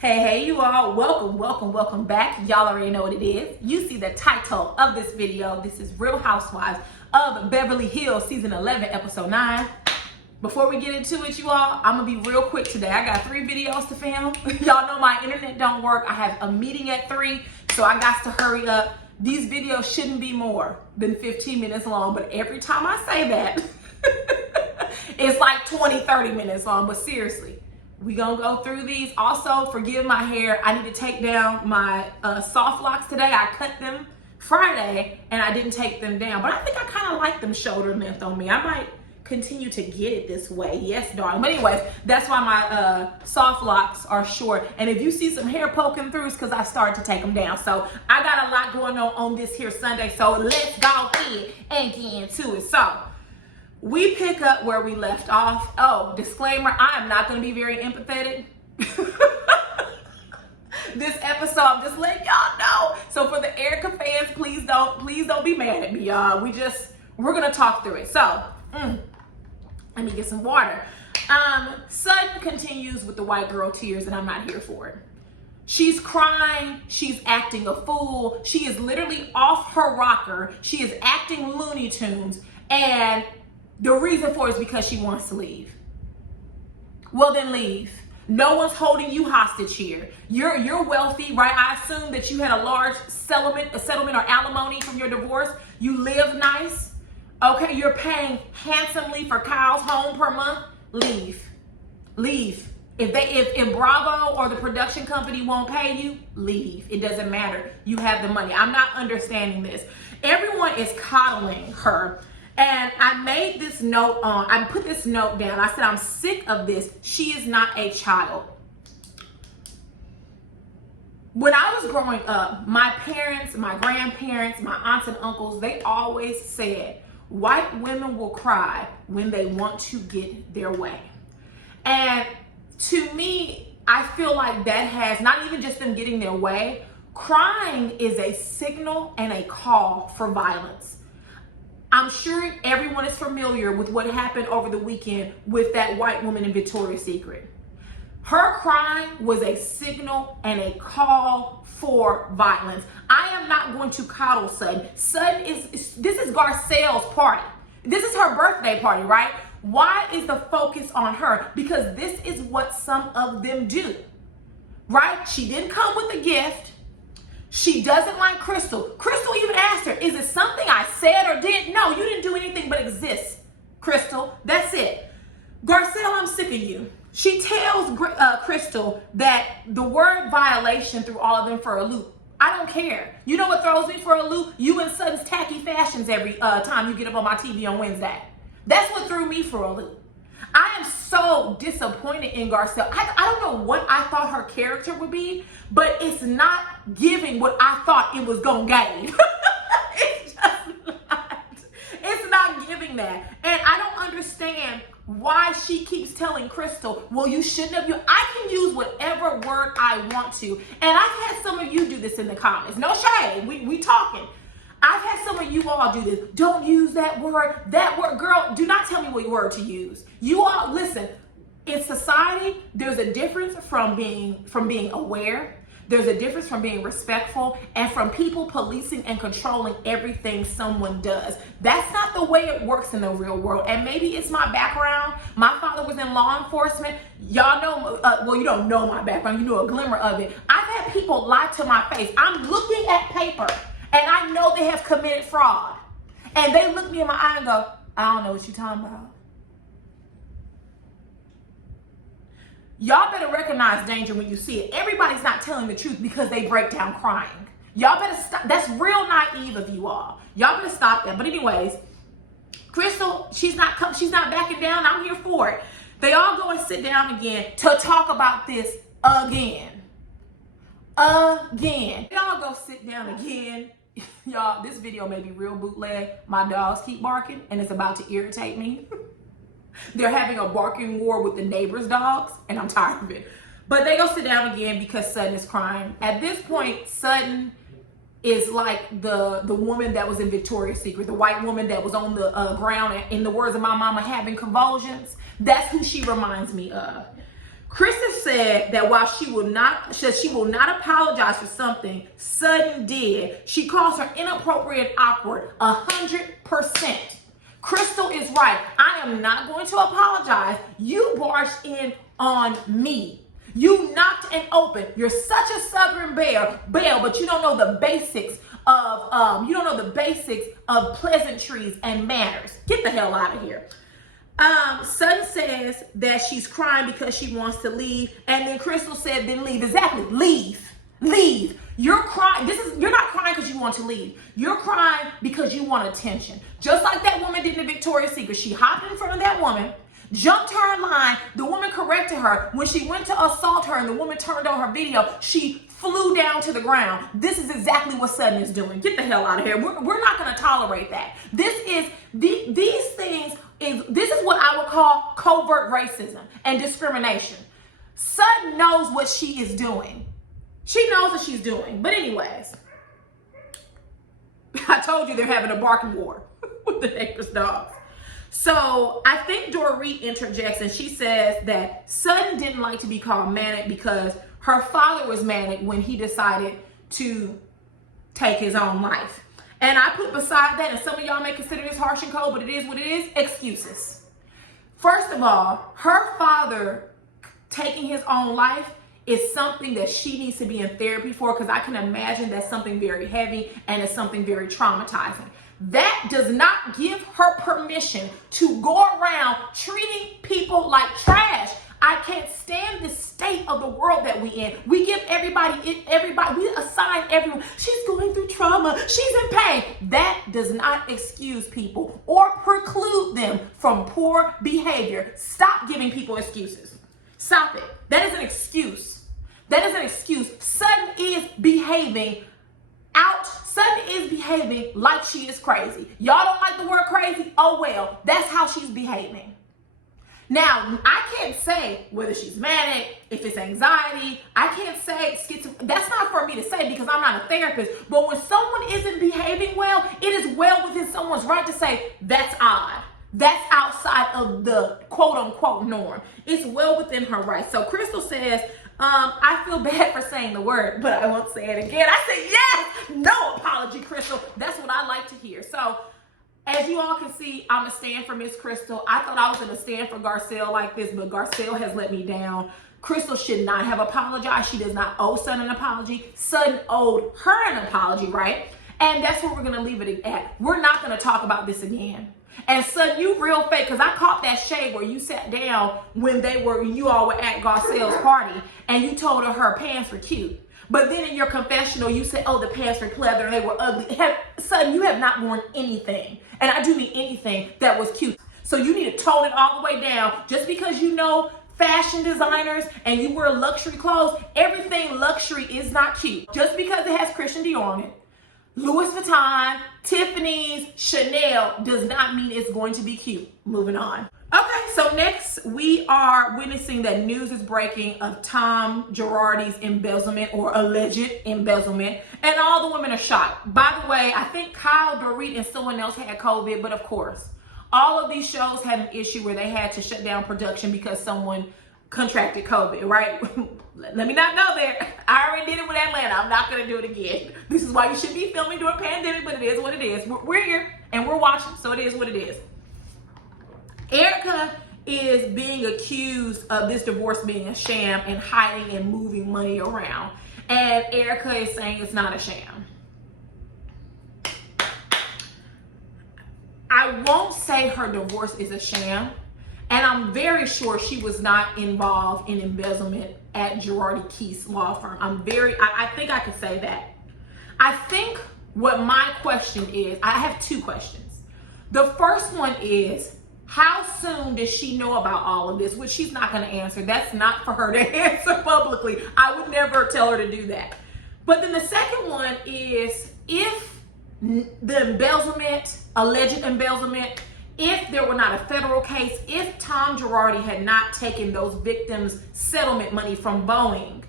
Hey you all, welcome back. Y'all already know what it is. You see the title of this video. This is Real Housewives of Beverly Hills season 11 episode 9. Before we get into it, you all, I'm gonna be real quick today. I got 3 videos to film. Y'all know my internet don't work. I have a meeting at 3, so I got to hurry up. These videos shouldn't be more than 15 minutes long, but every time I say that, it's like 20-30 minutes long. But seriously, we gonna go through these. Also, forgive my hair. I need to take down my soft locks today. I cut them Friday and I didn't take them down, but I think I kind of like them shoulder length on me. I might continue to get it this way. Yes, darling. But anyways, that's why my soft locks are short. And if you see some hair poking through, it's because I started to take them down. So I got a lot going on this here Sunday. So let's go ahead and get into it. So we pick up where we left off. Oh, disclaimer, I am not going to be very empathetic. This episode, I'm just letting y'all know. So for the Erika fans, please don't be mad at me, y'all. We're going to talk through it. So, let me get some water. Sutton continues with the white girl tears, and I'm not here for it. She's crying. She's acting a fool. She is literally off her rocker. She is acting Looney Tunes, and the reason for it is because she wants to leave. Well, then leave. No one's holding you hostage here. You're wealthy, right? I assume that you had a large settlement or alimony from your divorce. You live nice. Okay, you're paying handsomely for Kyle's home per month. Leave. If Bravo or the production company won't pay you, leave. It doesn't matter. You have the money. I'm not understanding this. Everyone is coddling her. And I made this note I put this note down. I said, I'm sick of this. She is not a child. When I was growing up, my parents, my grandparents, my aunts and uncles, they always said, white women will cry when they want to get their way. And to me, I feel like that has not even just them getting their way. Crying is a signal and a call for violence. I'm sure everyone is familiar with what happened over the weekend with that white woman in Victoria's Secret. Her crying was a signal and a call for violence. I am not going to coddle Sutton. This is Garcelle's party. This is her birthday party, right? Why is the focus on her? Because this is what some of them do, right? She didn't come with a gift. She doesn't like Crystal. Crystal even asked her, is it something I said or did? No, you didn't do anything but exist, Crystal. That's it. Garcelle, I'm sick of you. She tells Crystal that the word violation threw all of them for a loop. I don't care. You know what throws me for a loop? You and Sutton's tacky fashions every time you get up on my TV on Wednesday. That's what threw me for a loop. I am so disappointed in Garcelle. I don't know what I thought her character would be, but it's not giving what I thought it was gonna give. It's just not. It's not giving that. And I don't understand why she keeps telling Crystal, well, you shouldn't have. I can use whatever word I want to. And I've had some of you do this in the comments. No shade. We talking. I've had some of you all do this. Don't use that word. That word, girl, do not tell me what word to use. You all, listen, in society, there's a difference from being aware. There's a difference from being respectful and from people policing and controlling everything someone does. That's not the way it works in the real world. And maybe it's my background. My father was in law enforcement. Y'all know, well, you don't know my background. You know a glimmer of it. I've had people lie to my face. I'm looking at paper. And I know they have committed fraud. And they look me in my eye and go, I don't know what you're talking about. Y'all better recognize danger when you see it. Everybody's not telling the truth because they break down crying. Y'all better stop. That's real naive of you all. Y'all better stop that. But anyways, Crystal, she's not backing down. I'm here for it. They all go and sit down again to talk about this again. They all go sit down again. Y'all, this video may be real bootleg. My dogs keep barking and it's about to irritate me. They're having a barking war with the neighbor's dogs and I'm tired of it. But they go sit down again because Sutton is crying. At this point, Sutton is like the woman that was in Victoria's Secret, the white woman that was on the ground, in the words of my mama, having convulsions. That's who she reminds me of. Krista said that while she will not apologize for something Sutton did, she calls her inappropriate, awkward 100%. Crystal is right. I am not going to apologize. You barged in on me. You knocked and opened. You're such a stubborn belle, but you don't know the basics of pleasantries and manners. Get the hell out of here. Sutton says that she's crying because she wants to leave, and then Crystal said, then leave. Exactly. Leave. You're crying. You're not crying because you want to leave. You're crying because you want attention. Just like that woman did in the Victoria's Secret. She hopped in front of that woman, jumped her in line. The woman corrected her. When she went to assault her and the woman turned on her video, she flew down to the ground. This is exactly what Sutton is doing. Get the hell out of here. We're not going to tolerate that. This is what I would call covert racism and discrimination. Sutton knows what she is doing. She knows what she's doing. But anyways, I told you they're having a barking war with the neighbor's dogs. So I think Dorit interjects and she says that Sutton didn't like to be called manic because her father was manic when he decided to take his own life. And I put beside that, and some of y'all may consider this harsh and cold, but it is what it is, excuses. First of all, her father taking his own life is something that she needs to be in therapy for, because I can imagine that's something very heavy and it's something very traumatizing. That does not give her permission to go around treating people like trash. I can't stand the state of the world that we in. We give everybody, we assign everyone, she's going through trauma, she's in pain. That does not excuse people or preclude them from poor behavior. Stop giving people excuses. Stop it. That is an excuse. That is an excuse. Sutton is behaving like she is crazy. Y'all don't like the word crazy? Oh well, that's how she's behaving. Now, I can't say whether she's manic, if it's anxiety. I can't say schizophrenia. That's not for me to say because I'm not a therapist. But when someone isn't behaving well, it is well within someone's right to say, that's odd. That's outside of the quote unquote norm. It's well within her right. So Crystal says, I feel bad for saying the word, but I won't say it again. I say yes, no apology, Crystal. That's what I like to hear. So as you all can see, I'm a stand for Miss Crystal. I thought I was going to stand for Garcelle like this, but Garcelle has let me down. Crystal should not have apologized. She does not owe Sutton an apology. Sutton owed her an apology, right? And that's where we're going to leave it at. We're not going to talk about this again. And Sutton, you real fake, because I caught that shade where you sat down when you all were at Garcelle's party and you told her pants were cute. But then in your confessional, you said, oh, the pants were pleather and they were ugly. Sutton, you have not worn anything, and I do mean anything, that was cute. So you need to tone it all the way down. Just because you know fashion designers and you wear luxury clothes, everything luxury is not cute. Just because it has Christian Dior on it, Louis Vuitton, Tiffany's, Chanel does not mean it's going to be cute. Moving on. Okay, so next we are witnessing that news is breaking of Tom Girardi's embezzlement or alleged embezzlement, and all the women are shocked. By the way, I think Kyle, Dorit, and someone else had COVID, but of course, all of these shows had an issue where they had to shut down production because someone contracted COVID, right? Let me not go there. I already did it with Atlanta. I'm not going to do it again. This is why you should be filming during a pandemic, but it is what it is. We're here and we're watching, so it is what it is. Erika is being accused of this divorce being a sham and hiding and moving money around. And Erika is saying it's not a sham. I won't say her divorce is a sham. And I'm very sure she was not involved in embezzlement at Girardi Keith's law firm. I think I could say that. I think what my question is, I have two questions. The first one is, how soon does she know about all of this? Which she's not going to answer. That's not for her to answer publicly. I would never tell her to do that. But then the second one is, if the embezzlement, alleged embezzlement, if there were not a federal case, if Tom Girardi had not taken those victims' settlement money from Boeing,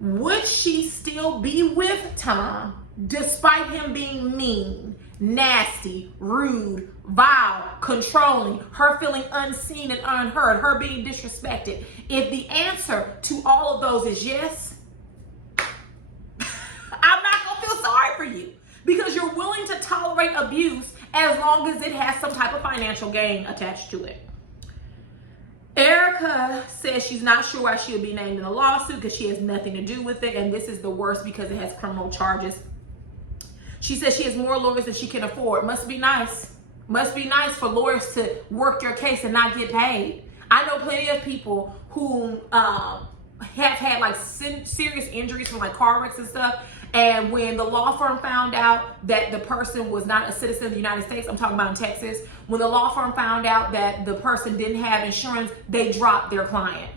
would she still be with Tom despite him being mean nasty, rude, vile, controlling, her feeling unseen and unheard, her being disrespected. If the answer to all of those is yes, I'm not gonna feel sorry for you, because you're willing to tolerate abuse as long as it has some type of financial gain attached to it. Erika says she's not sure why she would be named in the lawsuit because she has nothing to do with it, and this is the worst because it has criminal charges. She says she has more lawyers than she can afford. Must be nice. Must be nice for lawyers to work your case and not get paid. I know plenty of people who have had like serious injuries from like car wrecks and stuff. And when the law firm found out that the person was not a citizen of the United States, I'm talking about in Texas, when the law firm found out that the person didn't have insurance, they dropped their client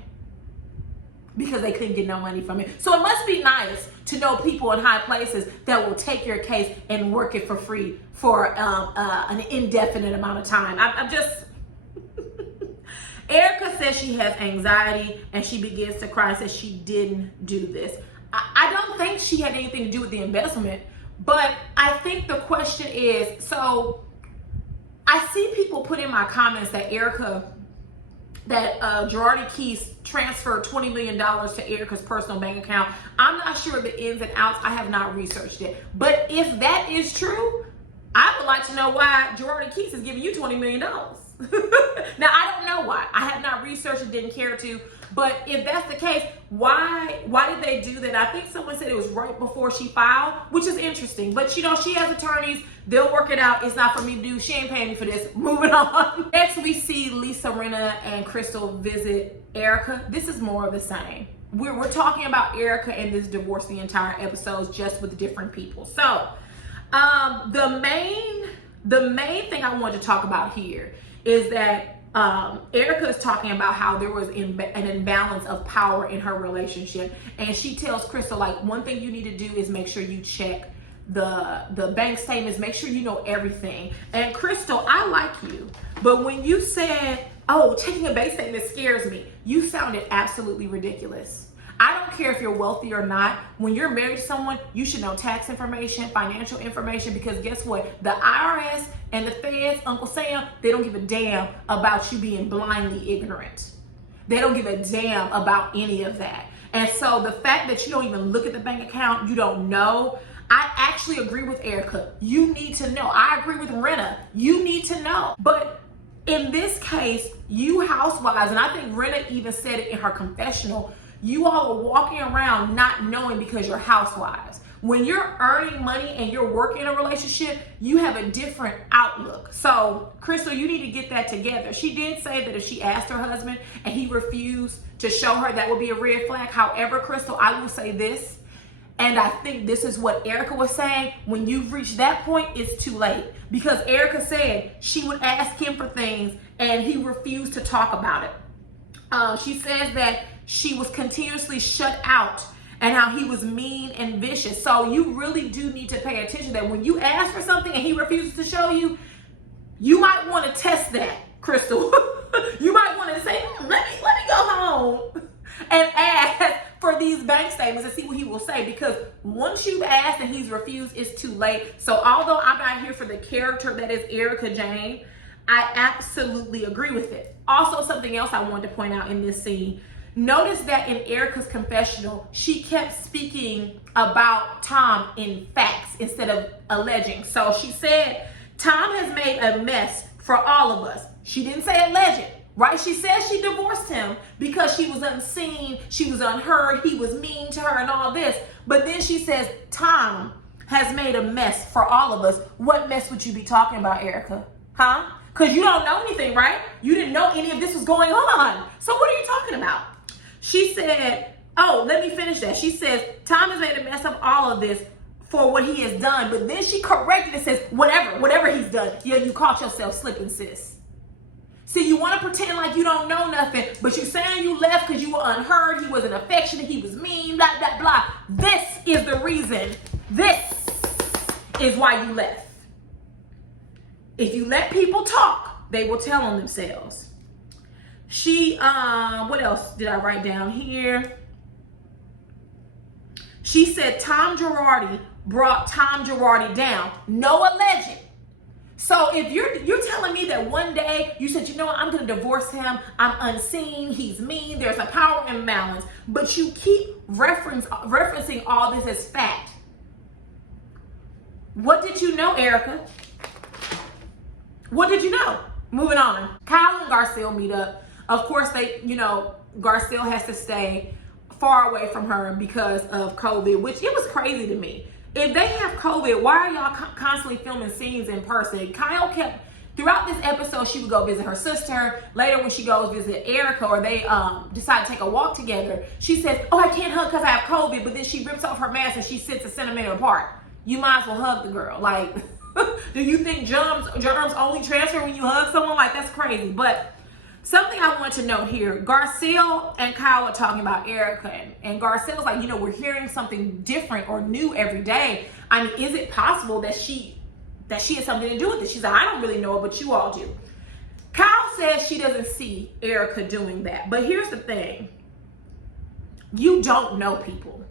because they couldn't get no money from it. So it must be nice to know people in high places that will take your case and work it for free for an indefinite amount of time. I'm just... Erika says she has anxiety and she begins to cry, says she didn't do this. I don't think she had anything to do with the embezzlement, but I think the question is, so I see people put in my comments that Girardi Keys transferred $20 million to Erika's personal bank account. I'm not sure the ins and outs. I have not researched it. But if that is true, I would like to know why Girardi Keys is giving you $20 million. Now, I don't know why. I have not researched it, didn't care to. But if that's the case, why did they do that? I think someone said it was right before she filed, which is interesting. But, you know, she has attorneys. They'll work it out. It's not for me to do. She ain't paying me for this. Moving on. Next, we see Lisa Rinna and Crystal visit Erika. This is more of the same. We're talking about Erika and this divorce the entire episode, just with different people. So, the main thing I wanted to talk about here is that Erika is talking about how there was an imbalance of power in her relationship, and she tells Crystal, like, one thing you need to do is make sure you check the bank statements, make sure you know everything. And Crystal, I like you, but when you said, oh, checking a bank statement scares me, you sounded absolutely ridiculous. I don't care if you're wealthy or not. When you're married to someone, you should know tax information, financial information, because guess what? The IRS and the feds, Uncle Sam, they don't give a damn about you being blindly ignorant. They don't give a damn about any of that. And so the fact that you don't even look at the bank account, you don't know, I actually agree with Erika. You need to know. I agree with Rinna. You need to know. But in this case, you housewives, and I think Rinna even said it in her confessional, you all are walking around not knowing because you're housewives. When you're earning money and you're working in a relationship, you have a different outlook. So, Crystal, you need to get that together. She did say that if she asked her husband and he refused to show her, that would be a red flag. However, Crystal, I will say this, and I think this is what Erika was saying, when you've reached that point, it's too late. Because Erika said she would ask him for things and he refused to talk about it. She says that she was continuously shut out and how he was mean and vicious. So you really do need to pay attention that when you ask for something and he refuses to show you, you might want to test that, Crystal. You might want to say, let me go home and ask for these bank statements and see what he will say, because once you've asked and he's refused, it's too late. So although I'm not here for the character that is Erika Jayne, I absolutely agree with it. Also, something else I wanted to point out in this scene, notice that in Erika's confessional, she kept speaking about Tom in facts instead of alleging. So she said, Tom has made a mess for all of us. She didn't say alleged, right? She said she divorced him because she was unseen, she was unheard, he was mean to her and all this. But then she says, Tom has made a mess for all of us. What mess would you be talking about, Erika? Huh? Because you don't know anything, right? You didn't know any of this was going on. So what are you talking about? She said, oh, let me finish that. She says, Tom has made a mess of all of this for what he has done. But then she corrected and says, whatever he's done. Yeah, you caught yourself slipping, sis. See, you want to pretend like you don't know nothing, but you're saying you left because you were unheard, he wasn't affectionate, he was mean, blah, blah, blah. This is the reason. This is why you left. If you let people talk, they will tell on themselves. She, what else did I write down here? She said Tom Girardi brought Tom Girardi down. No alleged. So if you're telling me that one day you said, you know what, I'm gonna divorce him, I'm unseen, he's mean, there's a power imbalance, but you keep referencing all this as fact. What did you know, Erika? What did you know? Moving on. Kyle and Garcelle meet up. Of course, Garcelle has to stay far away from her because of COVID, which it was crazy to me. If they have COVID, why are y'all constantly filming scenes in person? Kyle kept, throughout this episode, she would go visit her sister. Later, when she goes visit Erika, or they decide to take a walk together, she says, oh, I can't hug because I have COVID, but then she rips off her mask and she sits a centimeter apart. You might as well hug the girl. Like, do you think germs only transfer when you hug someone? Like, that's crazy. But something I want to note here, Garcelle and Kyle are talking about Erika, and Garcelle's like, we're hearing something different or new every day. I mean, is it possible that she has something to do with it? She's like, I don't really know it, but you all do. Kyle says she doesn't see Erika doing that. But here's the thing. You don't know people.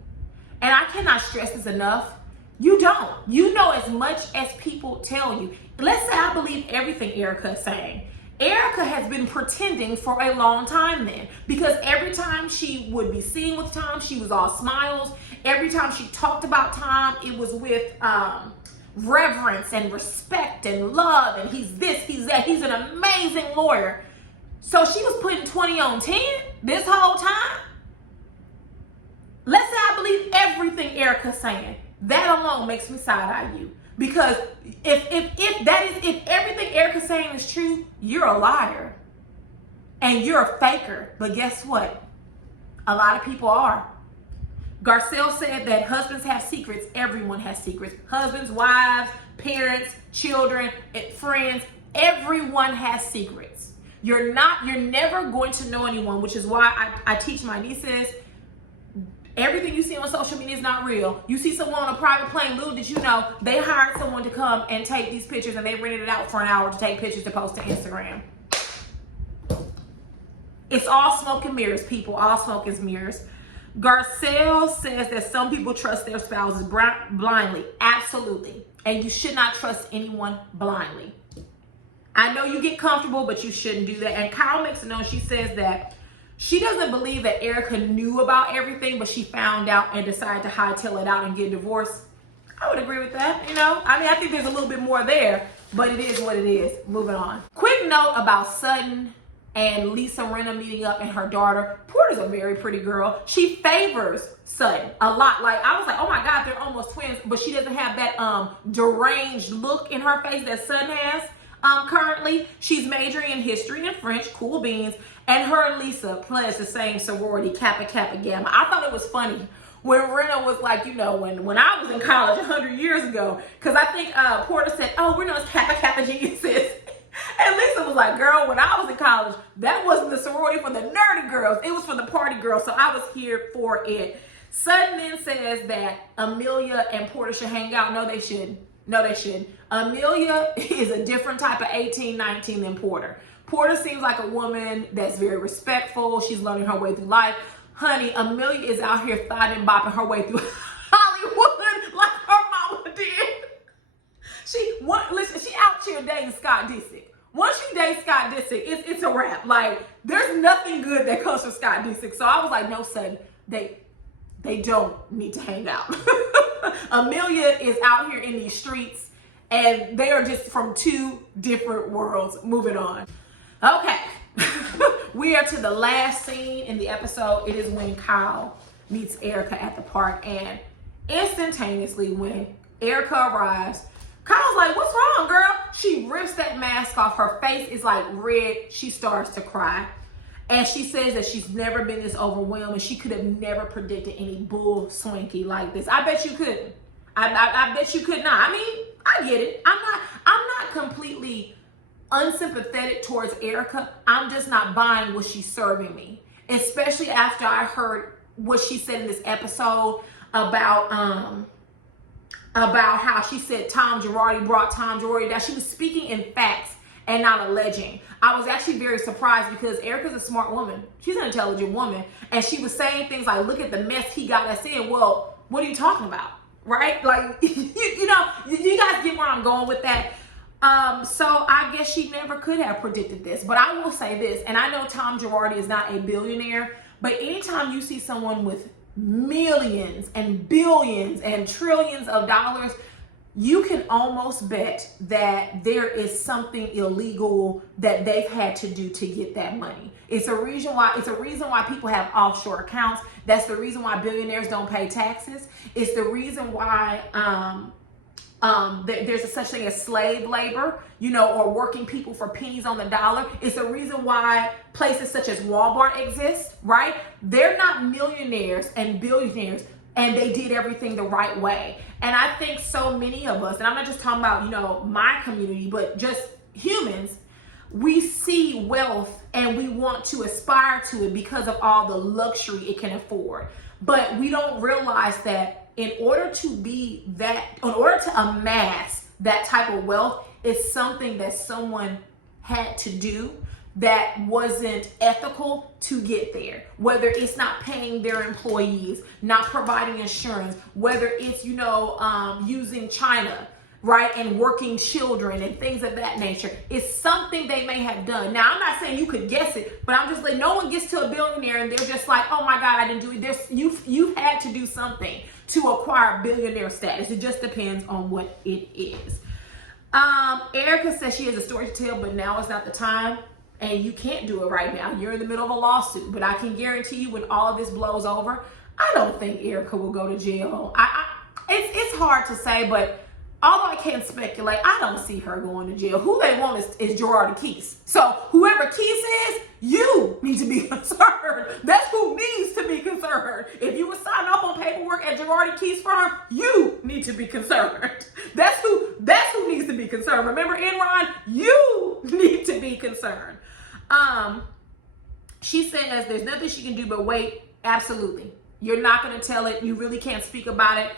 And I cannot stress this enough. You don't. You know as much as people tell you. Let's say I believe everything Erika is saying. Erika has been pretending for a long time then, because every time she would be seen with Tom, she was all smiles. Every time she talked about Tom, it was with reverence and respect and love, and he's this, he's that, he's an amazing lawyer. So she was putting 20 on 10 this whole time. Let's say I believe everything Erika's saying. That alone makes me side-eye you. Because if everything Erika's saying is true, you're a liar. And you're a faker. But guess what? A lot of people are. Garcelle said that husbands have secrets. Everyone has secrets. Husbands, wives, parents, children, friends. Everyone has secrets. You're never going to know anyone, which is why I teach my nieces, everything you see on social media is not real. You see someone on a private plane, little did you know, they hired someone to come and take these pictures, and they rented it out for an hour to take pictures to post to Instagram. It's all smoke and mirrors, people. All smoke and mirrors. Garcelle says that some people trust their spouses blindly. Absolutely. And you should not trust anyone blindly. I know you get comfortable, but you shouldn't do that. And Kyle makes a note. She says that she doesn't believe that Erika knew about everything, but she found out and decided to hightail it out and get divorced. I would agree with that, I think there's a little bit more there, but it is what it is. Moving on. Quick note about Sutton and Lisa meeting up and her daughter. Porter's a very pretty girl. She favors Sutton a lot. Like, I was like, oh my God, they're almost twins, but she doesn't have that deranged look in her face that Sutton has. Currently, she's majoring in history and French, cool beans, and her and Lisa pledge the same sorority, Kappa Kappa Gamma. I thought it was funny when Rena was like, when I was in college 100 years ago, because I think Porter said, oh, we're known as Kappa Kappa geniuses. And Lisa was like, girl, when I was in college, that wasn't the sorority for the nerdy girls. It was for the party girls, so I was here for it. Sutton then says that Amelia and Porter should hang out. No, they shouldn't. No, they shouldn't. Amelia is a different type of 18, 19 than Porter. Porter seems like a woman that's very respectful. She's learning her way through life. Honey, Amelia is out here thotting and bopping her way through Hollywood like her mama did. She out here dating Scott Disick. Once you date Scott Disick, it's a wrap. Like, there's nothing good that comes from Scott Disick. So I was like, no, son, they don't need to hang out. Amelia is out here in these streets, and they are just from two different worlds. Moving on. Okay. We are to the last scene in the episode. It is when Kyle meets Erika at the park, and instantaneously when Erika arrives, Kyle's like, what's wrong, girl? She rips that mask off. Her face is like red. She starts to cry. And she says that she's never been this overwhelmed, and she could have never predicted any bull swanky like this. I bet you couldn't. I bet you could not. I mean, I get it. I'm not completely unsympathetic towards Erika. I'm just not buying what she's serving me. Especially after I heard what she said in this episode about how she said Girardi brought Girardi down. She was speaking in facts and not alleging. I was actually very surprised because Erika's a smart woman. She's an intelligent woman. And she was saying things like, look at the mess he got us in. Well, what are you talking about? Right? Like, you guys get where I'm going with that. So I guess she never could have predicted this. But I will say this, and I know Tom Girardi is not a billionaire, but anytime you see someone with millions and billions and trillions of dollars, you can almost bet that there is something illegal that they've had to do to get that money. It's a reason why people have offshore accounts. That's the reason why billionaires don't pay taxes. It's the reason why there's a such thing as slave labor, or working people for pennies on the dollar. It's the reason why places such as Walmart exist, right? They're not millionaires and billionaires, and they did everything the right way. And I think so many of us, and I'm not just talking about, my community, but just humans, we see wealth and we want to aspire to it because of all the luxury it can afford. But we don't realize that in order to amass that type of wealth, it's something that someone had to do that wasn't ethical to get there. Whether it's not paying their employees, not providing insurance, whether it's, using China, right, and working children and things of that nature. It's something they may have done. Now, I'm not saying you could guess it, but I'm just like, no one gets to a billionaire and they're just like, oh my God, I didn't do it. You've had to do something to acquire billionaire status. It just depends on what it is. Erika says she has a story to tell, but now is not the time. And you can't do it right now. You're in the middle of a lawsuit. But I can guarantee you when all of this blows over, I don't think Erika will go to jail. It's hard to say, but although I can't speculate, I don't see her going to jail. Who they want is Girardi Keys. So whoever Keys is, you need to be concerned. That's who needs to be concerned. If you were signing off on paperwork at Girardi Keys firm, you need to be concerned. That's who needs to be concerned. Remember Enron? You need to be concerned. She says there's nothing she can do but wait. Absolutely. You're not going to tell it. You really can't speak about it.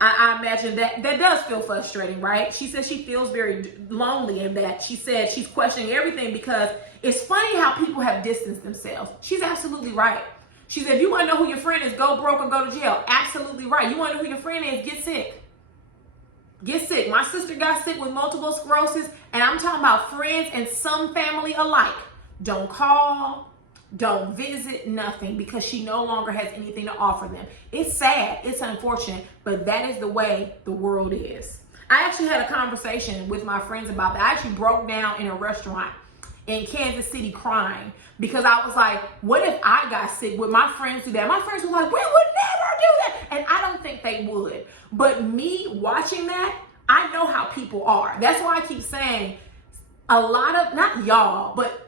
I imagine that does feel frustrating, right? She says she feels very lonely and that she said she's questioning everything because it's funny how people have distanced themselves. She's absolutely right. She said, if you want to know who your friend is, go broke or go to jail. Absolutely right. You want to know who your friend is, get sick. Get sick. My sister got sick with multiple sclerosis, and I'm talking about friends and some family alike. Don't call, don't visit, nothing, because she no longer has anything to offer them. It's sad, it's unfortunate, but that is the way the world is. I actually had a conversation with my friends about that. I actually broke down in a restaurant in Kansas City crying because I was like, what if I got sick? Would my friends do that? My friends were like, we would never do that. And I don't think they would. But me watching that, I know how people are. That's why I keep saying a lot of, not y'all, but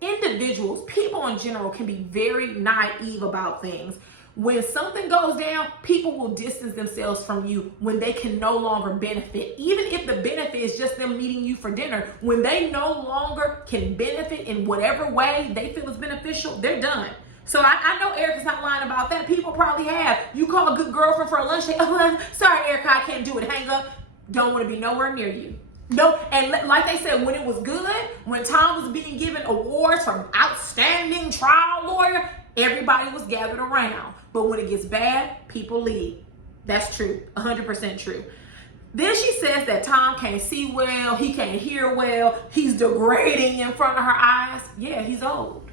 individuals, people in general can be very naive about things. When something goes down, people will distance themselves from you when they can no longer benefit. Even if the benefit is just them meeting you for dinner, when they no longer can benefit in whatever way they feel is beneficial, they're done. So I know Erika's not lying about that. People probably have. You call a good girlfriend for a lunch date, sorry Erika, I can't do it, hang up. Don't want to be nowhere near you. No, and like they said, when it was good, when Tom was being given awards from outstanding trial lawyer, everybody was gathered around. But when it gets bad, people leave. That's true, 100% true. Then she says that Tom can't see well, he can't hear well, he's degrading in front of her eyes. Yeah, he's old.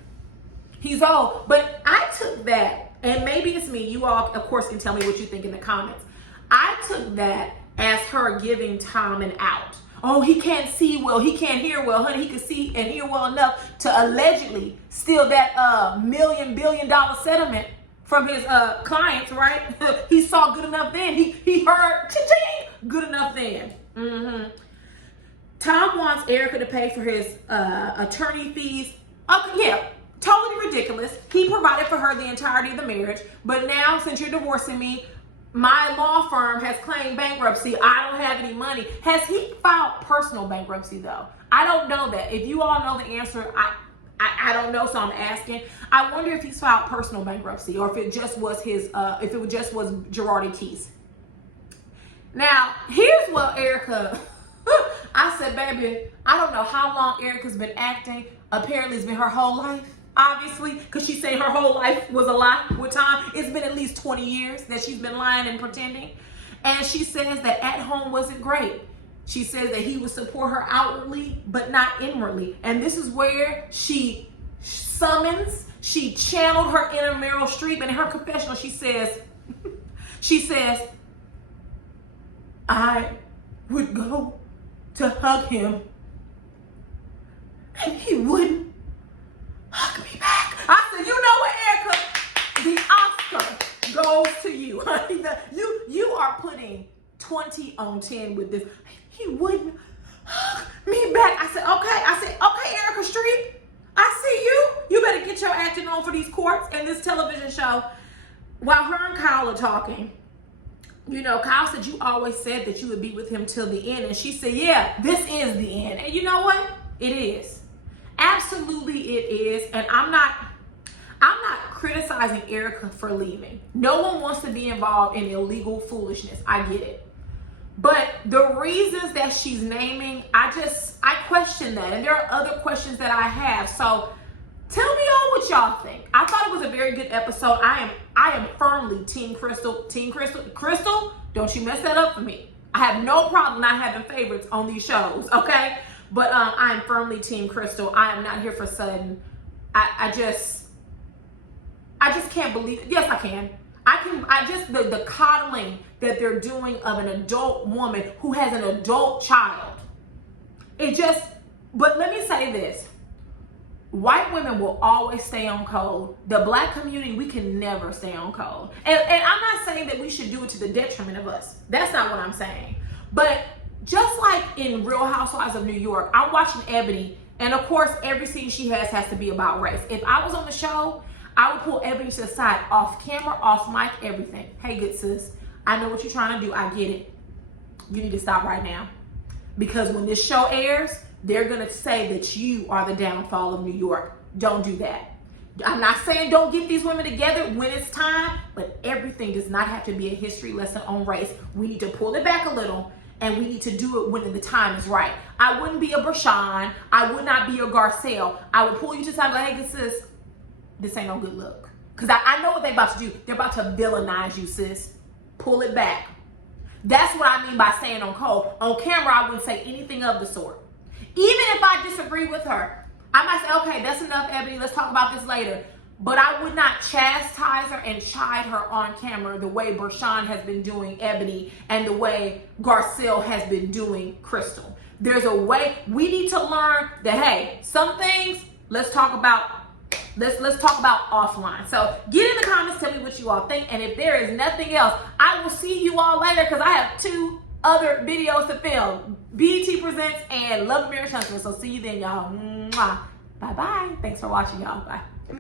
He's old. But I took that, and maybe it's me, you all, of course, can tell me what you think in the comments. I took that as her giving Tom an out. Oh, he can't see well, he can't hear well. Honey, he could see and hear well enough to allegedly steal that $1 billion settlement from his clients, right? He saw good enough then. He heard cha-ching, good enough then. Tom wants Erika to pay for his attorney fees. Okay, yeah, totally ridiculous. He provided for her the entirety of the marriage, but now since you're divorcing me, my law firm has claimed bankruptcy. I don't have any money. Has he filed personal bankruptcy though? I don't know that. If you all know the answer, I don't know, so I'm asking. I wonder if he's filed personal bankruptcy or if it just was his, if it just was Girardi Keys. Now, here's what Erika, I said, baby, I don't know how long Erika's been acting. Apparently, it's been her whole life. Obviously, because she's saying her whole life was a lie with Tom. It's been at least 20 years that she's been lying and pretending. And she says that at home wasn't great. She says that he would support her outwardly, but not inwardly. And this is where she channeled her inner Meryl Streep. And in her confessional, she says, I would go to hug him, and he wouldn't hug me back. I said, you know what, Erika? The Oscar goes to you. You are putting 20 on 10 with this. He wouldn't hug me back. I said, okay, Erika Streep, I see you. You better get your acting on for these courts and this television show. While her and Kyle are talking, you know, Kyle said, you always said that you would be with him till the end. And she said, yeah, this is the end. And you know what? It is. Absolutely it is. And I'm not criticizing Erika for leaving. No one wants to be involved in illegal foolishness. I get it. But the reasons that she's naming, I question that. And there are other questions that I have. So tell me all what y'all think. I thought it was a very good episode. I am firmly Team Crystal. Team Crystal. Crystal, don't you mess that up for me. I have no problem not having favorites on these shows, okay? But I am firmly Team Crystal. I am not here for Sutton. I just can't believe it. Yes, I can. The coddling that they're doing of an adult woman who has an adult child. But let me say this. White women will always stay on code. The black community, we can never stay on code. And I'm not saying that we should do it to the detriment of us. That's not what I'm saying. But just like in Real Housewives of New York, I'm watching Ebony, and of course, every scene she has to be about race. If I was on the show, I would pull Ebony to the side, off camera, off mic, everything. Hey, good sis, I know what you're trying to do. I get it. You need to stop right now. Because when this show airs, they're going to say that you are the downfall of New York. Don't do that. I'm not saying don't get these women together when it's time, but everything does not have to be a history lesson on race. We need to pull it back a little, and we need to do it when the time is right. I wouldn't be a Brashawn. I would not be a Garcelle. I would pull you to the side and be like, hey, sis, this ain't no good look. Because I know what they're about to do. They're about to villainize you, sis. Pull it back. That's what I mean by staying on code. On camera, I wouldn't say anything of the sort. Even if I disagree with her, I might say, okay, that's enough, Ebony. Let's talk about this later. But I would not chastise her and chide her on camera the way Brashawn has been doing Ebony and the way Garcelle has been doing Crystal. There's a way. We need to learn that, hey, some things, let's talk about offline. So get in the comments, tell me what you all think. And if there is nothing else, I will see you all later because I have 2 other videos to film. BET Presents and Love Marriage Hunter. So see you then, y'all. Bye-bye. Thanks for watching, y'all. Bye.